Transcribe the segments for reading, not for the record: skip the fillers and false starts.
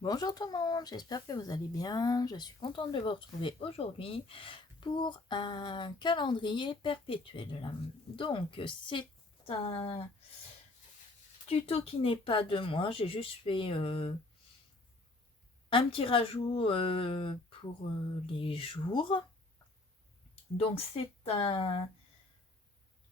Bonjour tout le monde, j'espère que vous allez bien. Je suis contente de vous retrouver aujourd'hui pour un calendrier perpétuel. Donc, c'est un tuto qui n'est pas de moi, j'ai juste fait un petit rajout pour les jours. Donc, c'est un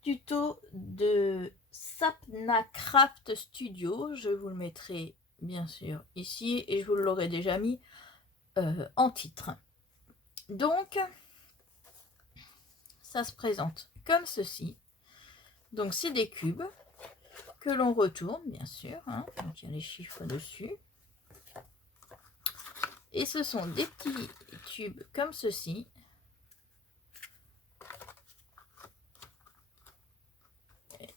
tuto de Sapna Craft Studio. Je vous le mettrai bien sûr ici et je vous l'aurai déjà mis en titre. Donc, ça se présente comme ceci. Donc, c'est des cubes que l'on retourne, bien sûr. Donc, il y a les chiffres dessus. Et ce sont des petits tubes comme ceci.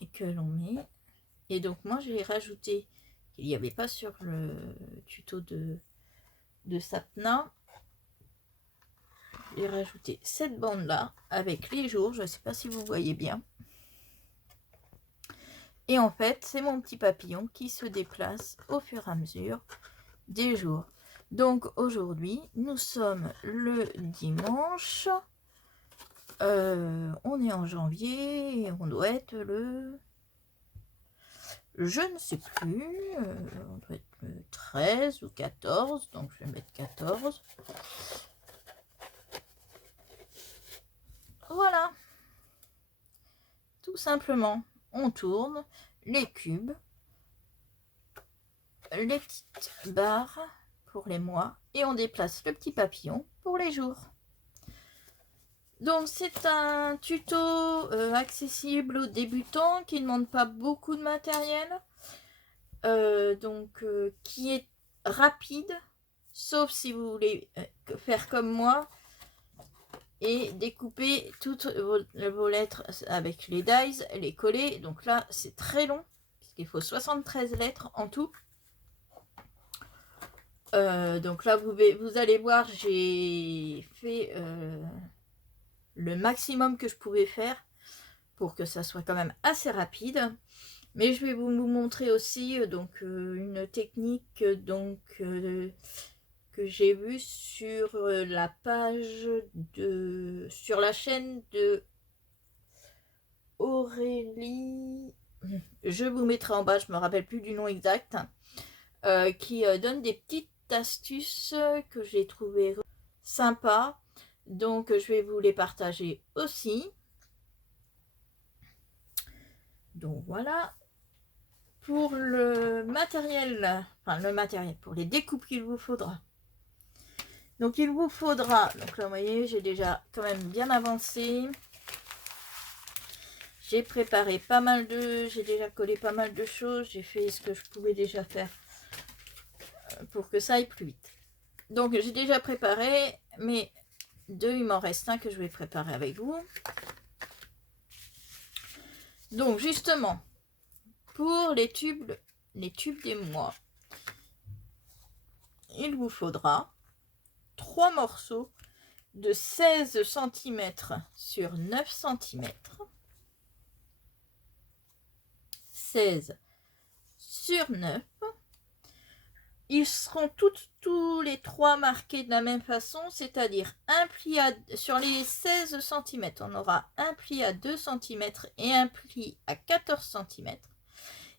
Et que l'on met. Et donc, moi, j'ai rajouté, qu'il n'y avait pas sur le tuto de Sapna. J'ai rajouté cette bande-là avec les jours. Je ne sais pas si vous voyez bien. Et en fait, c'est mon petit papillon qui se déplace au fur et à mesure des jours. Donc aujourd'hui, nous sommes le dimanche. On est en janvier et on doit être le... Je ne sais plus. On doit être le 13 ou 14. Donc je vais mettre 14. Voilà. Tout simplement, on tourne les cubes, les petites barres pour les mois et on déplace le petit papillon pour les jours. Donc c'est un tuto accessible aux débutants qui ne demande pas beaucoup de matériel, qui est rapide, sauf si vous voulez faire comme moi et découper toutes vos lettres avec les dies, les coller. Donc là c'est très long, puisqu'il faut 73 lettres en tout. Donc là vous allez voir, j'ai fait le maximum que je pouvais faire pour que ça soit quand même assez rapide. Mais je vais vous montrer aussi une technique que j'ai vue sur la page sur la chaîne de Aurélie. Je vous mettrai en bas, je me rappelle plus du nom exact, qui donne des petites astuces que j'ai trouvées sympas. Donc je vais vous les partager aussi. Donc voilà. Pour le matériel, pour les découpes qu'il vous faudra. Donc il vous faudra, donc là vous voyez, j'ai déjà quand même bien avancé. J'ai préparé pas mal j'ai déjà collé pas mal de choses. J'ai fait ce que je pouvais déjà faire pour que ça aille plus vite. Donc j'ai déjà préparé, mais il m'en reste un que je vais préparer avec vous. Donc justement, pour les tubes des mois, il vous faudra 3 morceaux de 16 cm sur 9 cm. 16 sur 9. Ils seront tous les 3 marqués de la même façon, c'est-à-dire un pli sur les 16 cm, on aura un pli à 2 cm et un pli à 14 cm.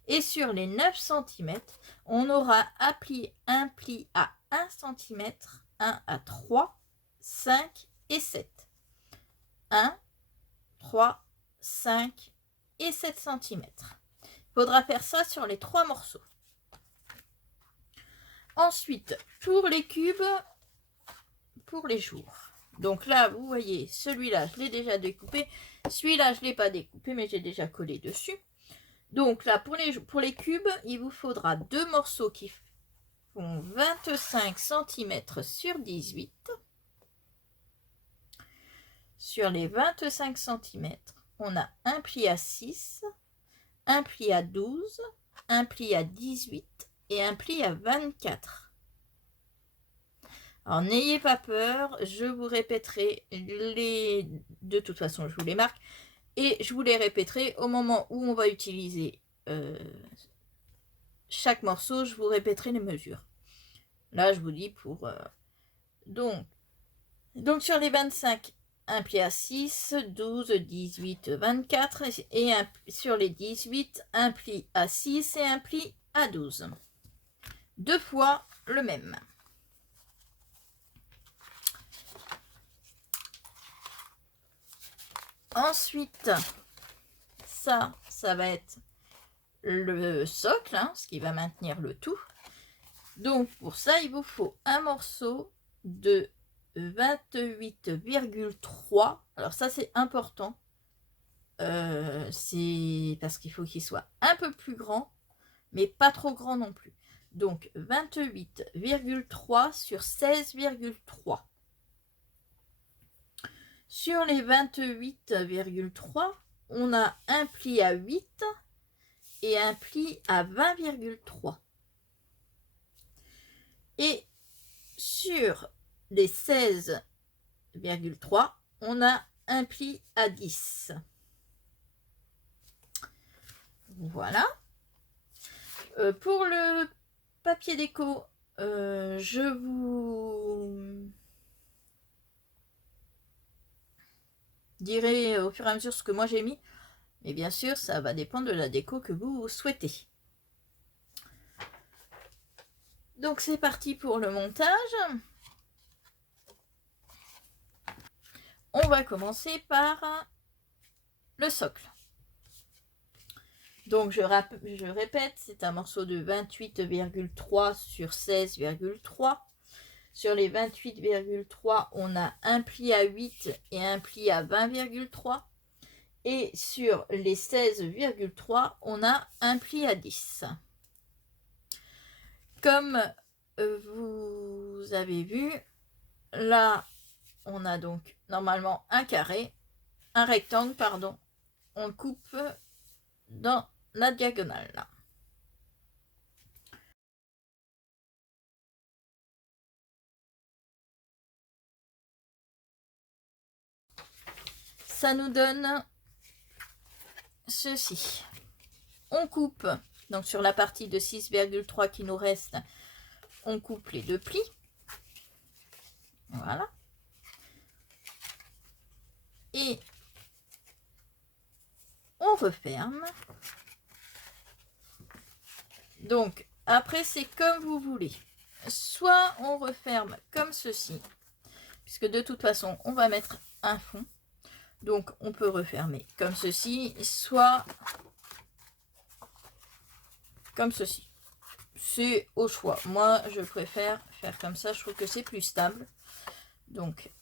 Et sur les 9 cm, on aura un pli à 1 cm, 1 à 3, 5 et 7. 1, 3, 5 et 7 cm. Il faudra faire ça sur les 3 morceaux. Ensuite, pour les cubes, pour les jours. Donc là, vous voyez, celui-là, je l'ai déjà découpé. Celui-là, je ne l'ai pas découpé, mais j'ai déjà collé dessus. Donc là, pour les cubes, il vous faudra 2 morceaux qui font 25 cm sur 18. Sur les 25 cm, on a un pli à 6, un pli à 12, un pli à 18 et un pli à 24. Alors n'ayez pas peur, je vous répéterai de toute façon je vous les marque et je vous les répéterai au moment où on va utiliser chaque morceau. Je vous répéterai les mesures. Là, je vous dis pour... donc, sur les 25, un pli à 6, 12, 18, 24. Et sur les 18, un pli à 6 et un pli à 12. 2 fois le même. Ensuite, ça va être le socle, hein, ce qui va maintenir le tout. Donc, pour ça, il vous faut un morceau de 28,3. Alors ça, c'est important. C'est parce qu'il faut qu'il soit un peu plus grand, mais pas trop grand non plus. Donc, 28,3 sur 16,3. Sur les 28,3, on a un pli à 8 et un pli à 20,3. Et sur les 16,3, on a un pli à 10. Voilà. Pour le papier déco, je vous dirai au fur et à mesure ce que moi j'ai mis. Mais bien sûr, ça va dépendre de la déco que vous souhaitez. Donc c'est parti pour le montage. On va commencer par le socle. Donc je répète, c'est un morceau de 28,3 sur 16,3. Sur les 28,3, on a un pli à 8 et un pli à 20,3. Et sur les 16,3, on a un pli à 10. Comme vous avez vu, là, on a donc normalement un rectangle, pardon. On coupe dans la diagonale, là. Ça nous donne ceci. On coupe, donc sur la partie de 6,3 qui nous reste, on coupe les 2 plis. Voilà. Et on referme. Donc, après, c'est comme vous voulez. Soit on referme comme ceci, puisque de toute façon, on va mettre un fond. Donc, on peut refermer comme ceci, soit comme ceci. C'est au choix. Moi, je préfère faire comme ça. Je trouve que c'est plus stable. Donc,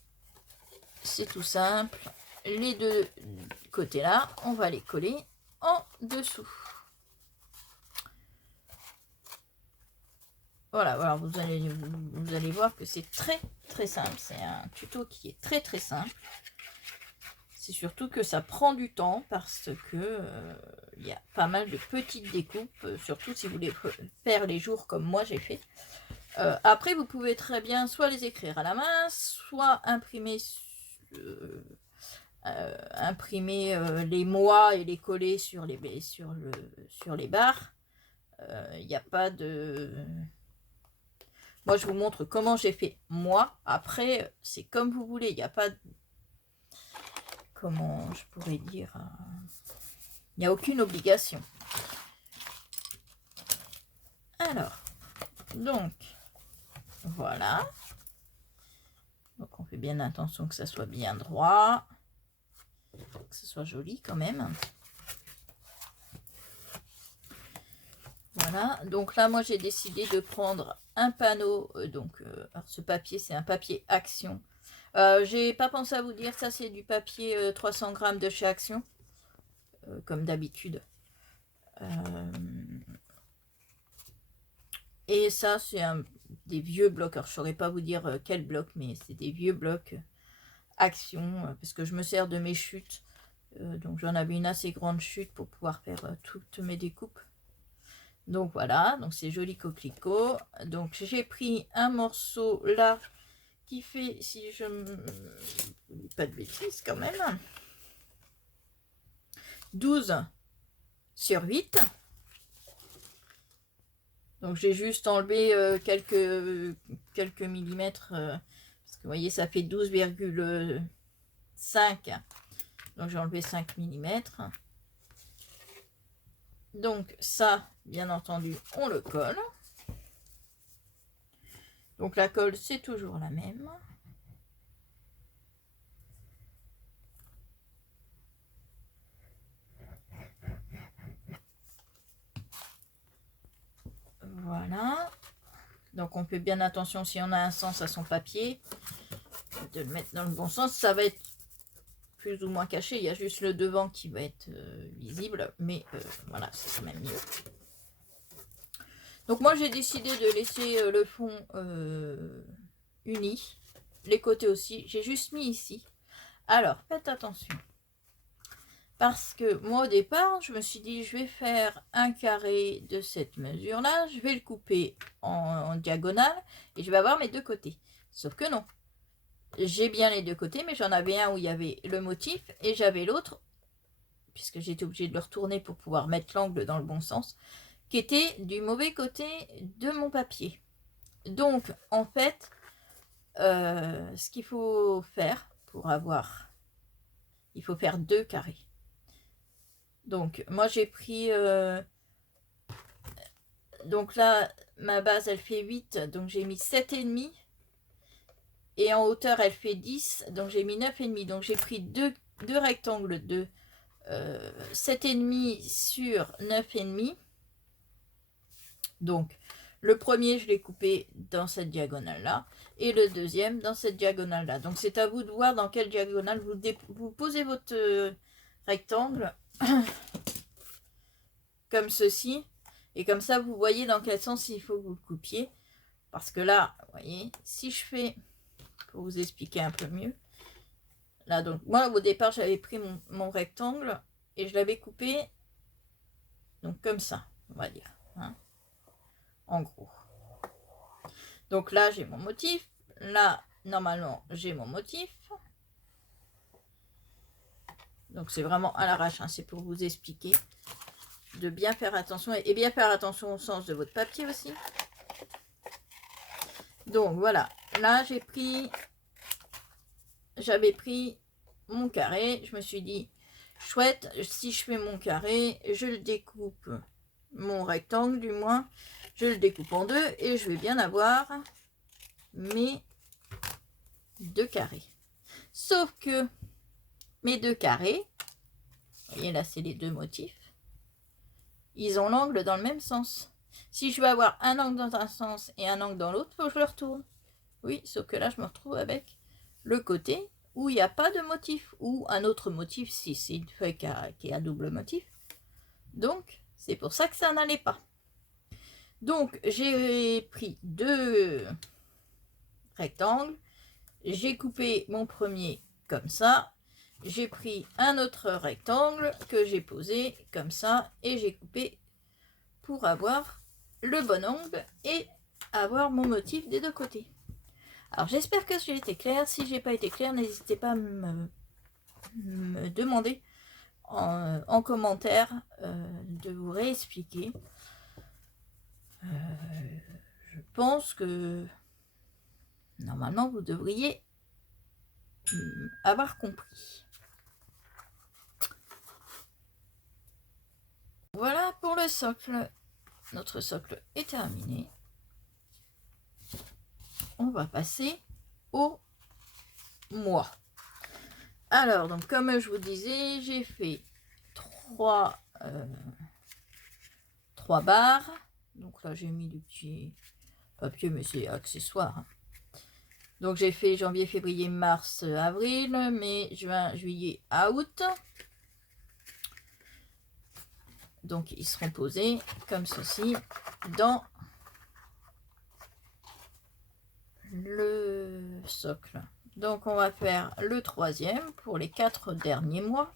c'est tout simple. Les 2 côtés là, on va les coller en dessous. Voilà, vous allez voir que c'est très simple. C'est un tuto qui est très simple. C'est surtout que ça prend du temps parce que il y a pas mal de petites découpes, surtout si vous voulez faire les jours comme moi j'ai fait. Après, vous pouvez très bien soit les écrire à la main, soit imprimer les mois et les coller sur les barres. Il n'y a pas de... Moi, je vous montre comment j'ai fait moi. Après, c'est comme vous voulez. Il n'y a pas de... Comment je pourrais dire... Il n'y a aucune obligation. Alors, donc, voilà. Donc, on fait bien attention que ça soit bien droit. Que ce soit joli quand même. Voilà. Donc là, moi, j'ai décidé de prendre un panneau. Alors ce papier, c'est un papier Action. J'ai pas pensé à vous dire, ça, c'est du papier 300 grammes de chez Action. Comme d'habitude. Et ça, c'est des vieux blocs. Alors, je ne saurais pas vous dire quel bloc, mais c'est des vieux blocs Action, parce que je me sers de mes chutes. Donc, j'en avais une assez grande chute pour pouvoir faire toutes mes découpes. Donc, voilà. Donc, c'est joli coquelicot. Donc, j'ai pris un morceau là qui fait, si je ne dis pas de bêtises quand même, 12 sur 8. Donc j'ai juste enlevé quelques millimètres, parce que vous voyez ça fait 12,5, donc j'ai enlevé 5 millimètres. Donc ça, bien entendu, on le colle. Donc la colle, c'est toujours la même. Voilà. Donc on fait bien attention, si on a un sens à son papier, de le mettre dans le bon sens. Ça va être plus ou moins caché, il y a juste le devant qui va être visible, mais voilà, c'est quand même mieux. Donc moi j'ai décidé de laisser le fond uni, les côtés aussi, j'ai juste mis ici. Alors faites attention, parce que moi au départ je me suis dit je vais faire un carré de cette mesure là, je vais le couper en diagonale et je vais avoir mes deux côtés, sauf que non, j'ai bien les deux côtés, mais j'en avais un où il y avait le motif et j'avais l'autre, puisque j'étais obligée de le retourner pour pouvoir mettre l'angle dans le bon sens, qui était du mauvais côté de mon papier. Donc en fait ce qu'il faut faire pour avoir, il faut faire deux carrés. Donc moi j'ai pris donc là ma base elle fait 8, donc j'ai mis 7,5, et en hauteur elle fait 10, donc j'ai mis 9,5. Donc j'ai pris deux rectangles de 7,5 sur 9,5. Donc le premier je l'ai coupé dans cette diagonale là et le deuxième dans cette diagonale là. Donc c'est à vous de voir dans quelle diagonale vous posez votre rectangle comme ceci, et comme ça vous voyez dans quel sens il faut que vous le coupiez. Parce que là vous voyez, si je fais, pour vous expliquer un peu mieux, là donc moi au départ j'avais pris mon rectangle et je l'avais coupé donc comme ça, on va dire, hein, en gros. Donc là j'ai mon motif, là normalement j'ai mon motif, donc c'est vraiment à l'arrache, hein, c'est pour vous expliquer de bien faire attention, et bien faire attention au sens de votre papier aussi. Donc voilà, là j'avais pris mon carré, je me suis dit chouette, si je fais mon carré, je le découpe, mon rectangle du moins, je le découpe en deux et je vais bien avoir mes deux carrés. Sauf que mes deux carrés, vous voyez là c'est les deux motifs, ils ont l'angle dans le même sens. Si je veux avoir un angle dans un sens et un angle dans l'autre, il faut que je le retourne. Oui, sauf que là je me retrouve avec le côté où il n'y a pas de motif, ou un autre motif si c'est une feuille qui a double motif. Donc c'est pour ça que ça n'allait pas. Donc j'ai pris deux rectangles, j'ai coupé mon premier comme ça, j'ai pris un autre rectangle que j'ai posé comme ça et j'ai coupé pour avoir le bon angle et avoir mon motif des deux côtés. Alors j'espère que j'ai été claire. Si j'ai pas été claire, n'hésitez pas à me demander en commentaire de vous réexpliquer. Je pense que normalement vous devriez avoir compris. Voilà pour le socle. Notre socle est terminé. On va passer au moi. Alors, donc comme je vous disais, j'ai fait trois barres. Donc là, j'ai mis du petit papier, mais c'est accessoire. Donc j'ai fait janvier, février, mars, avril, mai, juin, juillet, août. Donc ils seront posés comme ceci dans le socle. Donc on va faire le troisième pour les 4 derniers mois.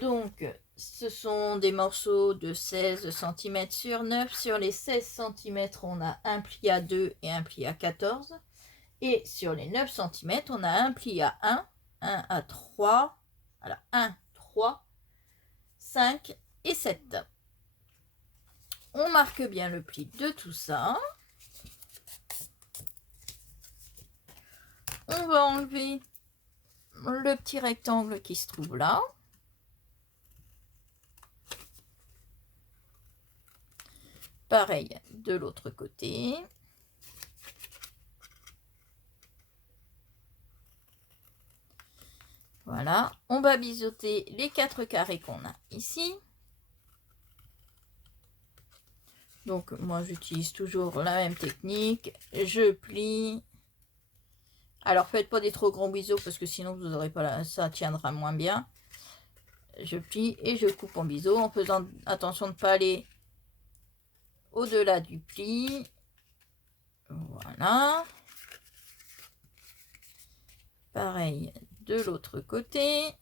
Donc ce sont des morceaux de 16 cm sur 9. Sur les 16 cm, on a un pli à 2 et un pli à 14. Et sur les 9 cm, on a un pli à 1, 1 à 3, voilà, 1, 3, 5 et 7. on marque bien le pli de tout ça. On va enlever le petit rectangle qui se trouve là. Pareil de l'autre côté. Voilà, on va biseauter les 4 carrés qu'on a ici. Donc moi j'utilise toujours la même technique, je plie. Alors faites pas des trop grands biseaux parce que sinon vous n'aurez pas ça tiendra moins bien. Je plie et je coupe en biseau en faisant attention de ne pas aller au-delà du pli. Voilà. Pareil de l'autre côté.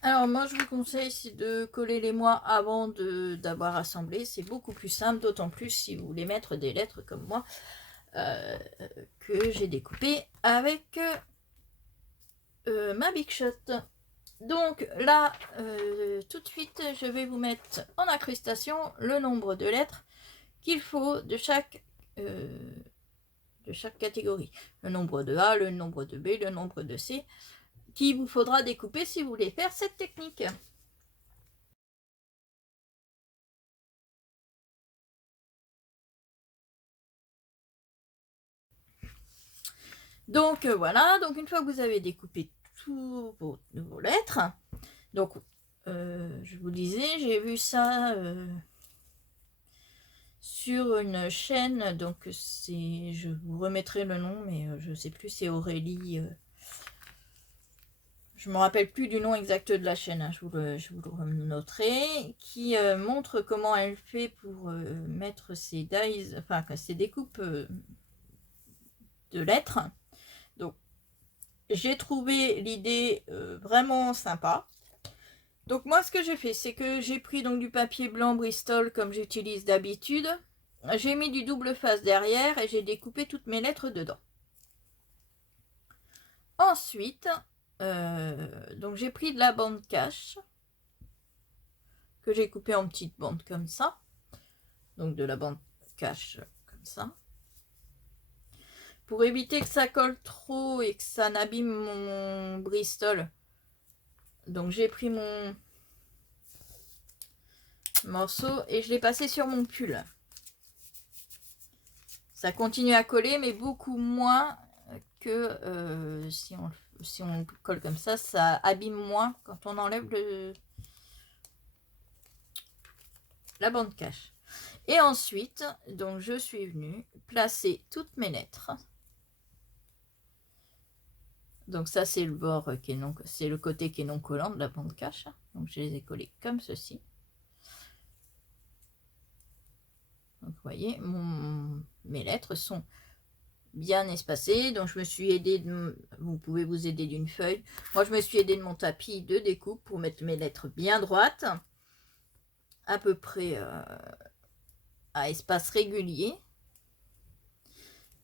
Alors moi je vous conseille de coller les mois avant d'avoir assemblé, c'est beaucoup plus simple, d'autant plus si vous voulez mettre des lettres comme moi que j'ai découpé avec ma Big Shot. Donc là tout de suite je vais vous mettre en incrustation le nombre de lettres qu'il faut de chaque catégorie, le nombre de A, le nombre de B, le nombre de C, qu'il vous faudra découper si vous voulez faire cette technique. Donc voilà, donc une fois que vous avez découpé tous vos lettres, donc je vous disais, j'ai vu ça sur une chaîne, donc c'est, je vous remettrai le nom, mais je sais plus, c'est Aurélie, je me rappelle plus du nom exact de la chaîne, hein, je vous le renoterai, qui montre comment elle fait pour mettre ses dies, enfin ses découpes de lettres. Donc j'ai trouvé l'idée vraiment sympa. Donc moi ce que j'ai fait, c'est que j'ai pris donc du papier blanc Bristol comme j'utilise d'habitude. J'ai mis du double face derrière et j'ai découpé toutes mes lettres dedans. Ensuite, donc j'ai pris de la bande cache que j'ai coupée en petites bandes comme ça. Donc de la bande cache comme ça. Pour éviter que ça colle trop et que ça n'abîme mon Bristol. Donc j'ai pris mon morceau et je l'ai passé sur mon pull. Ça continue à coller mais beaucoup moins que si on colle comme ça abîme moins quand on enlève la bande cache. Et ensuite, donc je suis venue placer toutes mes lettres. Donc ça c'est le bord qui est non, c'est le côté qui est non collant de la bande cache. Donc je les ai collés comme ceci. Donc vous voyez, mes lettres sont bien espacées. Donc je me suis aidée, vous pouvez vous aider d'une feuille. Moi je me suis aidée de mon tapis de découpe pour mettre mes lettres bien droites, à peu près à espace régulier.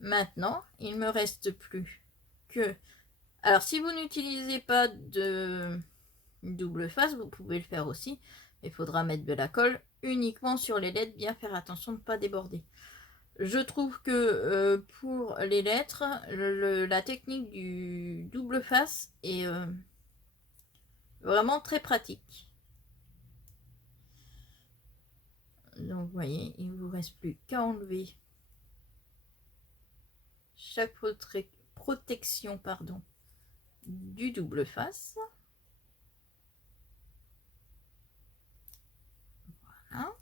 Maintenant, il me reste plus que... Alors si vous n'utilisez pas de double face, vous pouvez le faire aussi. Il faudra mettre de la colle uniquement sur les lettres, bien faire attention de ne pas déborder. Je trouve que pour les lettres, la technique du double face est vraiment très pratique. Donc vous voyez, il ne vous reste plus qu'à enlever chaque protection du double face. Voilà.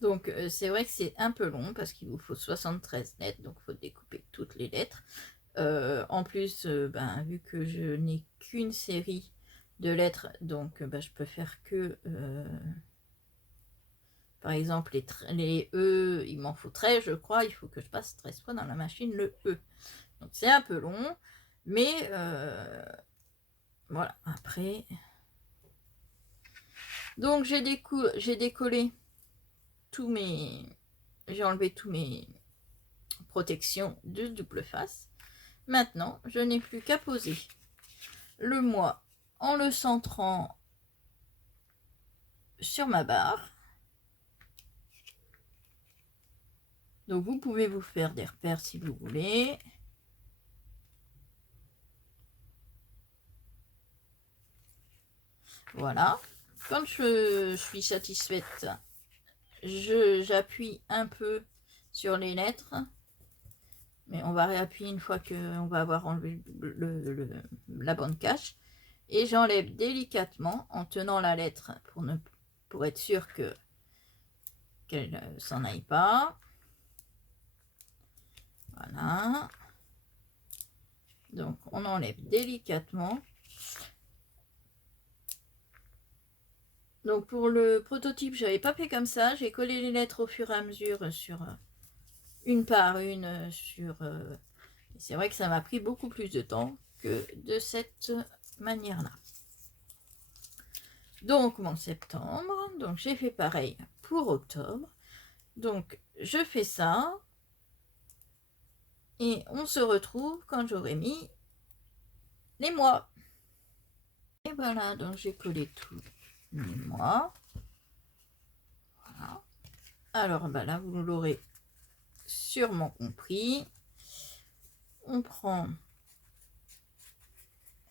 Donc c'est vrai que c'est un peu long parce qu'il vous faut 73 lettres, donc il faut découper toutes les lettres. En plus, vu que je n'ai qu'une série de lettres, donc je peux faire que, par exemple, les E, il m'en faut 13, je crois, il faut que je passe 13 fois dans la machine le E. Donc c'est un peu long, mais voilà, après... Donc j'ai décollé tous mes... J'ai enlevé tous mes protections de double face. Maintenant, je n'ai plus qu'à poser le moi en le centrant sur ma barre. Donc vous pouvez vous faire des repères si vous voulez. Voilà. Quand je suis satisfaite, j'appuie un peu sur les lettres. Mais on va réappuyer une fois qu'on va avoir enlevé la bande cache. Et j'enlève délicatement en tenant la lettre pour être sûr qu'elle ne s'en aille pas. Voilà. Donc on enlève délicatement. Donc pour le prototype, j'avais pas fait comme ça. J'ai collé les lettres au fur et à mesure sur une par une. C'est vrai que ça m'a pris beaucoup plus de temps que de cette manière-là. Donc mon septembre, donc j'ai fait pareil pour octobre. Donc je fais ça et on se retrouve quand j'aurai mis les mois. Et voilà, donc j'ai collé tous les mois. Voilà. Alors bah là vous l'aurez sûrement compris.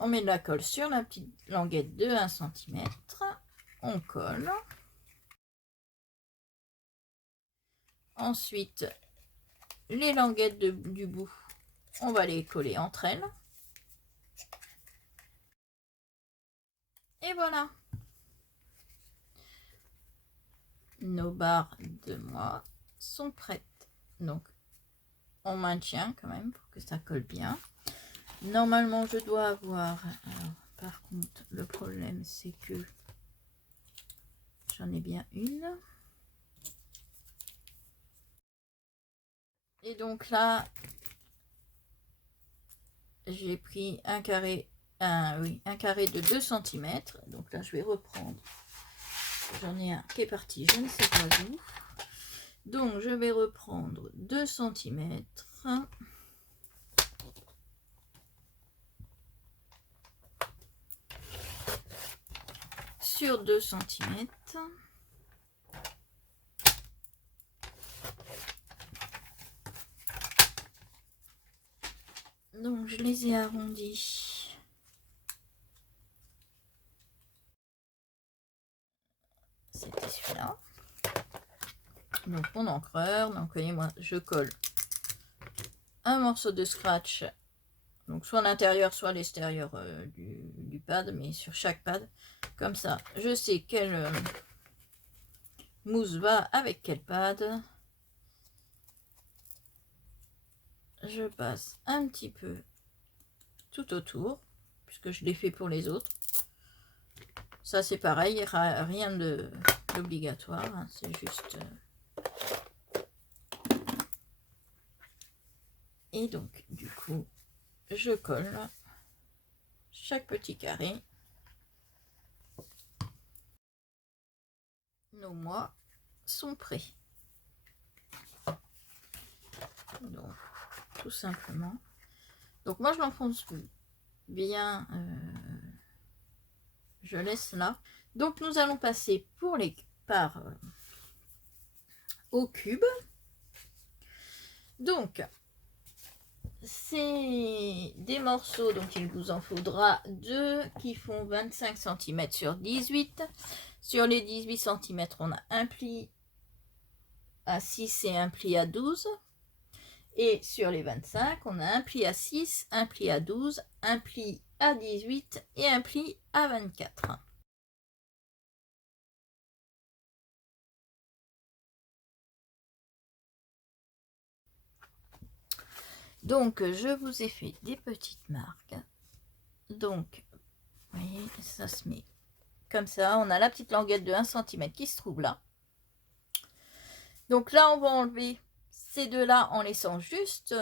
On met de la colle sur la petite languette de 1 cm. On colle. Ensuite, les languettes du bout, on va les coller entre elles. Et voilà. Nos barres de mois sont prêtes. Donc, on maintient quand même pour que ça colle bien. Normalement, je dois avoir... Alors, par contre, le problème, c'est que j'en ai bien une. Et donc là, j'ai pris un carré de 2 cm. Donc là, je vais reprendre. J'en ai un qui est parti, je ne sais pas où. Donc, je vais reprendre 2 cm. Sur 2 cm. Donc, je les ai arrondis. C'était celui-là. Donc, mon encreur. Donc, voyez-moi, je colle un morceau de scratch. Donc, soit à l'intérieur, soit à l'extérieur du pad, mais sur chaque pad. Comme ça, je sais quelle mousse va avec quel pad. Je passe un petit peu tout autour, puisque je l'ai fait pour les autres. Ça, c'est pareil, il n'y aura rien d'obligatoire, hein, c'est juste... Et donc, du coup, je colle chaque petit carré. Nos mois sont prêts. Donc, tout simplement. Donc, moi, je l'enfonce bien. Je laisse là. Donc, nous allons passer par au cube. Donc, c'est des morceaux, donc il vous en faudra 2 qui font 25 cm sur 18. Sur les 18 cm, on a un pli à 6 et un pli à 12. Et sur les 25, on a un pli à 6, un pli à 12, un pli à 18 et un pli à 24. Donc, je vous ai fait des petites marques. Donc, vous voyez, ça se met comme ça. On a la petite languette de 1 cm qui se trouve là. Donc là, on va enlever ces deux-là en laissant juste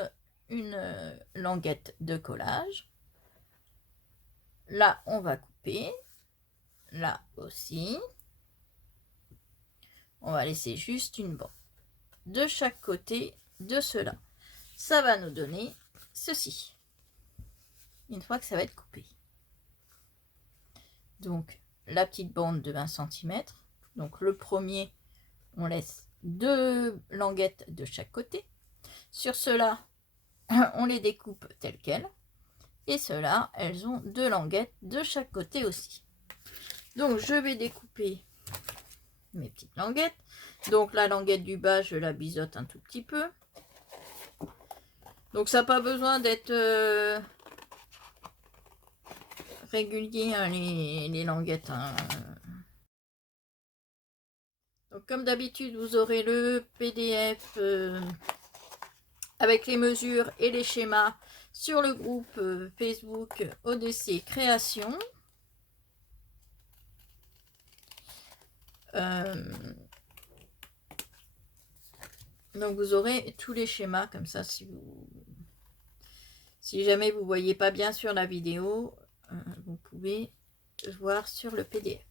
une languette de collage. Là, on va couper. Là aussi. On va laisser juste une bande de chaque côté de cela. Ça va nous donner ceci. Une fois que ça va être coupé. Donc, la petite bande de 20 cm. Donc, le premier, on laisse 2 languettes de chaque côté. Sur cela, on les découpe telles quelles. Et ceux-là, elles ont 2 languettes de chaque côté aussi. Donc, je vais découper mes petites languettes. Donc, la languette du bas, je la biseaute un tout petit peu. Donc, ça n'a pas besoin d'être régulier, hein, les languettes. Hein. Donc, comme d'habitude, vous aurez le PDF avec les mesures et les schémas sur le groupe Facebook ODC Création. Donc vous aurez tous les schémas comme ça si jamais vous ne voyez pas bien sur la vidéo, vous pouvez voir sur le PDF.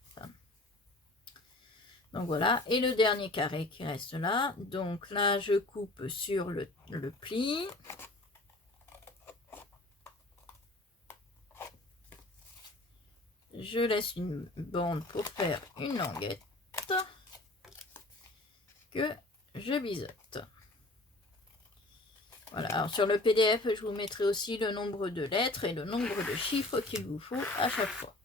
Donc voilà, et le dernier carré qui reste là. Donc là, je coupe sur le pli. Je laisse une bande pour faire une languette que je biseaute. Voilà, alors sur le PDF, je vous mettrai aussi le nombre de lettres et le nombre de chiffres qu'il vous faut à chaque fois.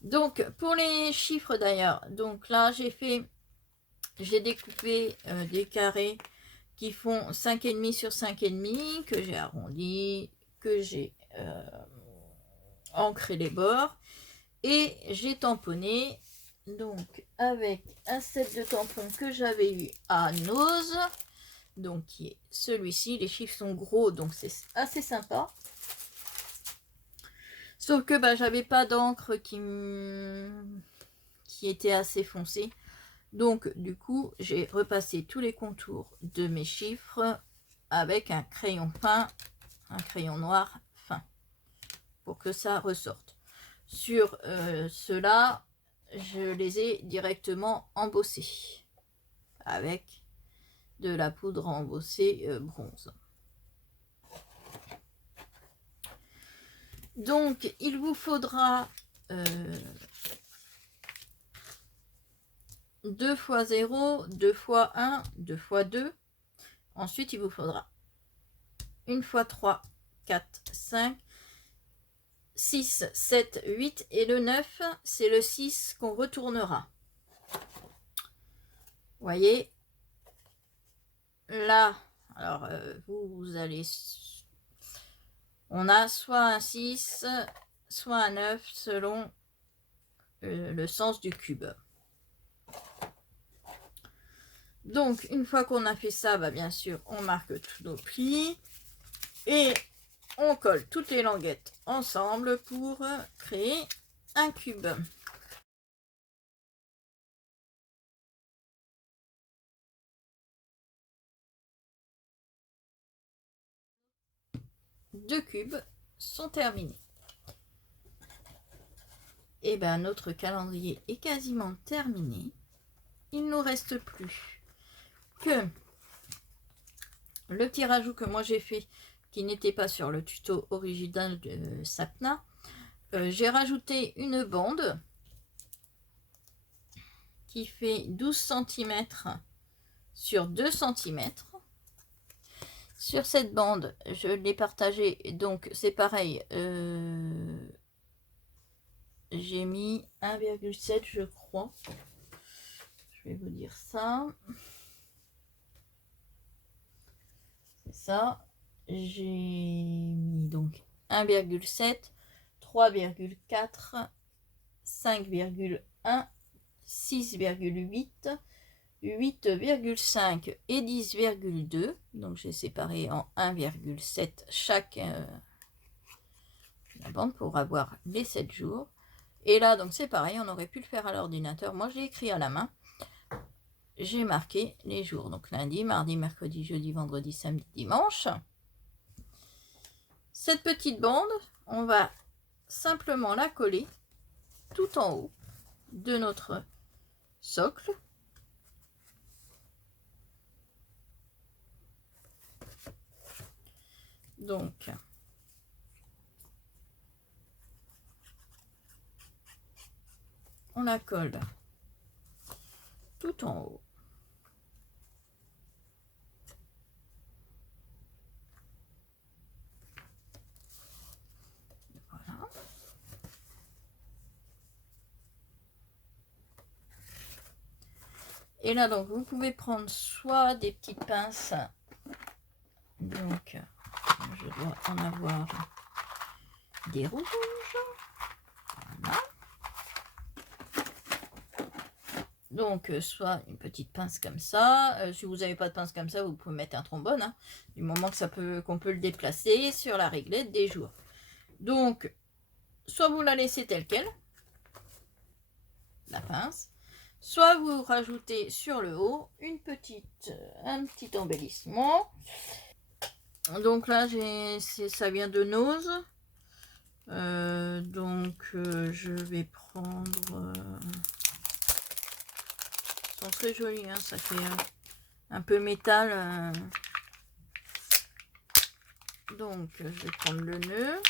Donc, pour les chiffres d'ailleurs, donc là, j'ai découpé des carrés qui font 5,5 sur 5,5, que j'ai arrondi, que j'ai ancré les bords, et j'ai tamponné, donc avec un set de tampons que j'avais eu à Nose, donc qui est celui-ci. Les chiffres sont gros, donc c'est assez sympa. Sauf que bah, j'avais pas d'encre qui était assez foncée. Donc du coup, j'ai repassé tous les contours de mes chiffres avec un crayon fin, un crayon noir fin, pour que ça ressorte. Sur ceux-là, je les ai directement embossés avec de la poudre embossée bronze. Donc, il vous faudra 2 fois 0, 2 fois 1, 2 fois 2. Ensuite, il vous faudra 1 fois 3, 4, 5, 6, 7, 8 et le 9, c'est le 6 qu'on retournera. Vous voyez, là, alors vous allez... On a soit un 6, soit un 9 selon le sens du cube. Donc, une fois qu'on a fait ça, bah, bien sûr, on marque tous nos plis et on colle toutes les languettes ensemble pour créer un cube. Deux cubes sont terminés. Et bien, notre calendrier est quasiment terminé. Il ne nous reste plus que le petit rajout que moi j'ai fait, qui n'était pas sur le tuto original de Sapna. J'ai rajouté une bande qui fait 12 cm sur 2 cm. Sur cette bande, je l'ai partagée, donc c'est pareil, j'ai mis 1,7 je crois. Je vais vous dire ça. C'est ça. J'ai mis donc 1,7, 3,4, 5,1, 6,8, 8,5 et 10,2. Donc j'ai séparé en 1,7 chaque la bande pour avoir les 7 jours. Et là donc c'est pareil, on aurait pu le faire à l'ordinateur. Moi j'ai écrit à la main. J'ai marqué les jours. Donc lundi, mardi, mercredi, jeudi, vendredi, samedi, dimanche. Cette petite bande, on va simplement la coller tout en haut de notre socle. Donc, on la colle tout en haut. Voilà. Et là, donc, vous pouvez prendre soit des petites pinces. Donc, je dois en avoir des rouges. Voilà. Donc, soit une petite pince comme ça. Si vous n'avez pas de pince comme ça, vous pouvez mettre un trombone. Hein, du moment que qu'on peut le déplacer sur la réglette des jours. Donc, soit vous la laissez telle qu'elle, la pince. Soit vous rajoutez sur le haut un petit embellissement. Donc là, ça vient de Nose. Je vais prendre... Ils sont très jolis, hein, ça fait un peu métal. Donc, je vais prendre le nœud.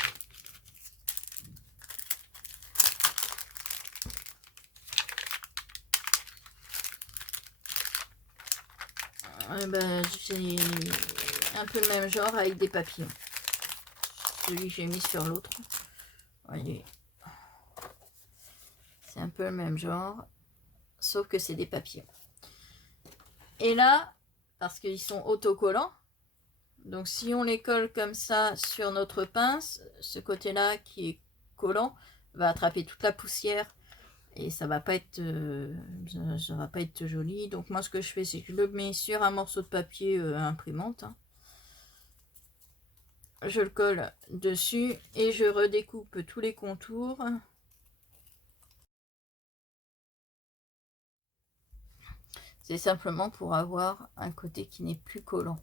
J'ai un peu le même genre avec des papillons. Celui que j'ai mis sur l'autre. Voyez. C'est un peu le même genre. Sauf que c'est des papillons. Et là, parce qu'ils sont autocollants, donc si on les colle comme ça sur notre pince, ce côté-là qui est collant va attraper toute la poussière et ça va pas être joli. Donc moi ce que je fais, c'est que je le mets sur un morceau de papier imprimante. Hein. Je le colle dessus et je redécoupe tous les contours. C'est simplement pour avoir un côté qui n'est plus collant.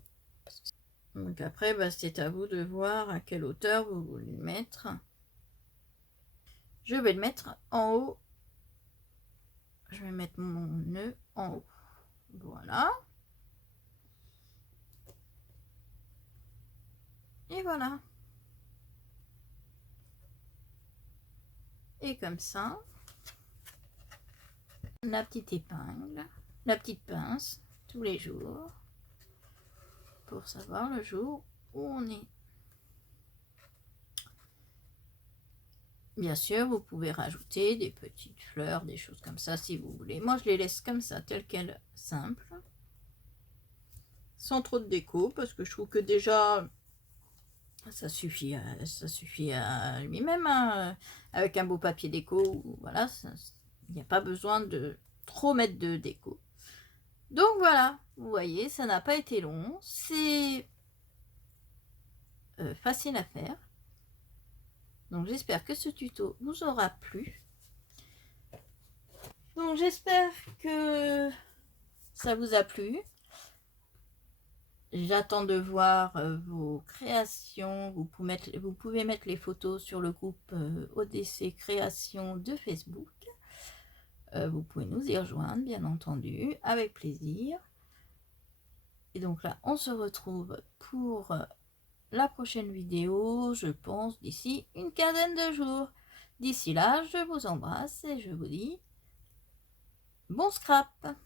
Donc après, c'est à vous de voir à quelle hauteur vous voulez le mettre. Je vais le mettre en haut. Je vais mettre mon nœud en haut. Voilà. Et voilà. Et comme ça, la petite épingle, la petite pince, tous les jours, pour savoir le jour où on est. Bien sûr, vous pouvez rajouter des petites fleurs, des choses comme ça si vous voulez. Moi, je les laisse comme ça, telles quelles, simples. Sans trop de déco, parce que je trouve que déjà, ça suffit à lui-même. Hein, avec un beau papier déco, voilà, il n'y a pas besoin de trop mettre de déco. Donc voilà, vous voyez, ça n'a pas été long. C'est facile à faire. Donc j'espère que ce tuto vous aura plu. Donc j'espère que ça vous a plu. J'attends de voir vos créations. Vous pouvez mettre les photos sur le groupe ODC Création de Facebook. Vous pouvez nous y rejoindre, bien entendu, avec plaisir. Et donc là, on se retrouve pour la prochaine vidéo, je pense, d'ici une quinzaine de jours. D'ici là, je vous embrasse et je vous dis bon scrap!